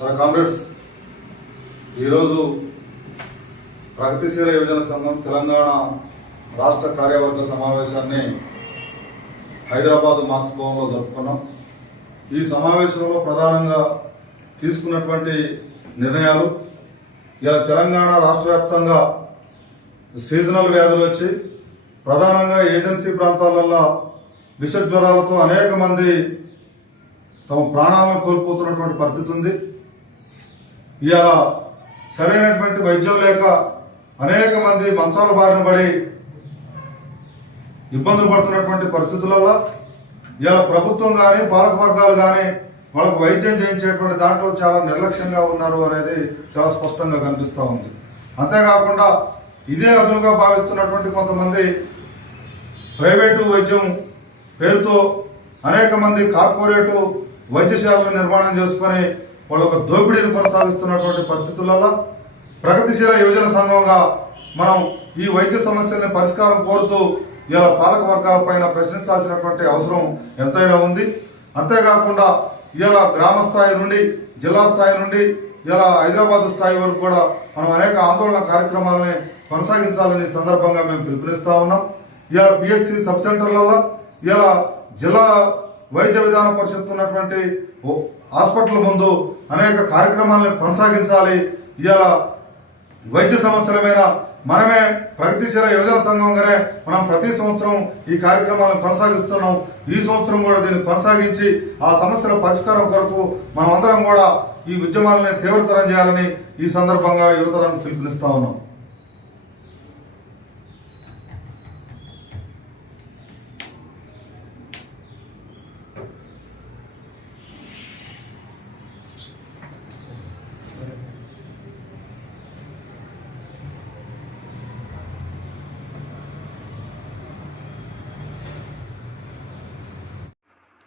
సరే కామ్రేడ్స్ ఈరోజు ప్రగతిశీల యువజన సంఘం తెలంగాణ రాష్ట్ర కార్యవర్గ సమావేశాన్ని హైదరాబాద్ మార్క్స్ భవన్లో జరుపుకున్నాం. ఈ సమావేశంలో ప్రధానంగా తీసుకున్నటువంటి నిర్ణయాలు ఇలా తెలంగాణ రాష్ట్ర వ్యాప్తంగా సీజనల్ వ్యాధులు వచ్చి ప్రధానంగా ఏజెన్సీ ప్రాంతాలలో విష జ్వరాలతో అనేక మంది తమ ప్రాణాలను కోల్పోతున్నటువంటి పరిస్థితి ఉంది. ఇవాళ సరైనటువంటి వైద్యం లేక అనేక మంది మంచాల బారిన పడి ఇబ్బందులు పడుతున్నటువంటి పరిస్థితులలో ఇలా ప్రభుత్వం కానీ పాలక వర్గాలు కానీ వాళ్ళకు వైద్యం చేయించేటువంటి దాంట్లో చాలా నిర్లక్ష్యంగా ఉన్నారు అనేది చాలా స్పష్టంగా కనిపిస్తూ ఉంది. అంతేకాకుండా ఇదే అదునుగా భావిస్తున్నటువంటి కొంతమంది ప్రైవేటు వైద్యం పేరుతో అనేక మంది కార్పొరేటు వైద్యశాలను నిర్మాణం చేసుకొని వాళ్ళు ఒక దోపిడీని కొనసాగిస్తున్నటువంటి పరిస్థితులలో ప్రగతిశీల యువజన సంఘంగా మనం ఈ వైద్య సమస్యల్ని పరిష్కారం కోరుతూ ఇలా పాలక వర్గాలపైన ప్రశ్నించాల్సినటువంటి అవసరం ఎంతైనా ఉంది. అంతేకాకుండా ఇలా గ్రామ స్థాయి నుండి జిల్లా స్థాయి నుండి ఇలా హైదరాబాద్ స్థాయి వరకు కూడా మనం అనేక ఆందోళన కార్యక్రమాలని కొనసాగించాలని సందర్భంగా మేము పిలుపునిస్తా ఉన్నాం. ఇలా పిఎస్సి సబ్ సెంటర్లలో ఇలా జిల్లా వైద్య విధాన పరిషత్ ఉన్నటువంటి హాస్పిటల్ ముందు అనేక కార్యక్రమాలను కొనసాగించాలి. ఇవాళ వైద్య సమస్యల మీద మనమే ప్రగతిశీల యువజన సంఘంగానే మనం ప్రతి సంవత్సరం ఈ కార్యక్రమాలను కొనసాగిస్తున్నాం. ఈ సంవత్సరం కూడా దీన్ని కొనసాగించి ఆ సమస్యల పరిష్కారం కొరకు మనం అందరం కూడా ఈ ఉద్యమాలని తీవ్రతరం చేయాలని ఈ సందర్భంగా యువతరాన్ని పిలుపునిస్తా ఉన్నాం.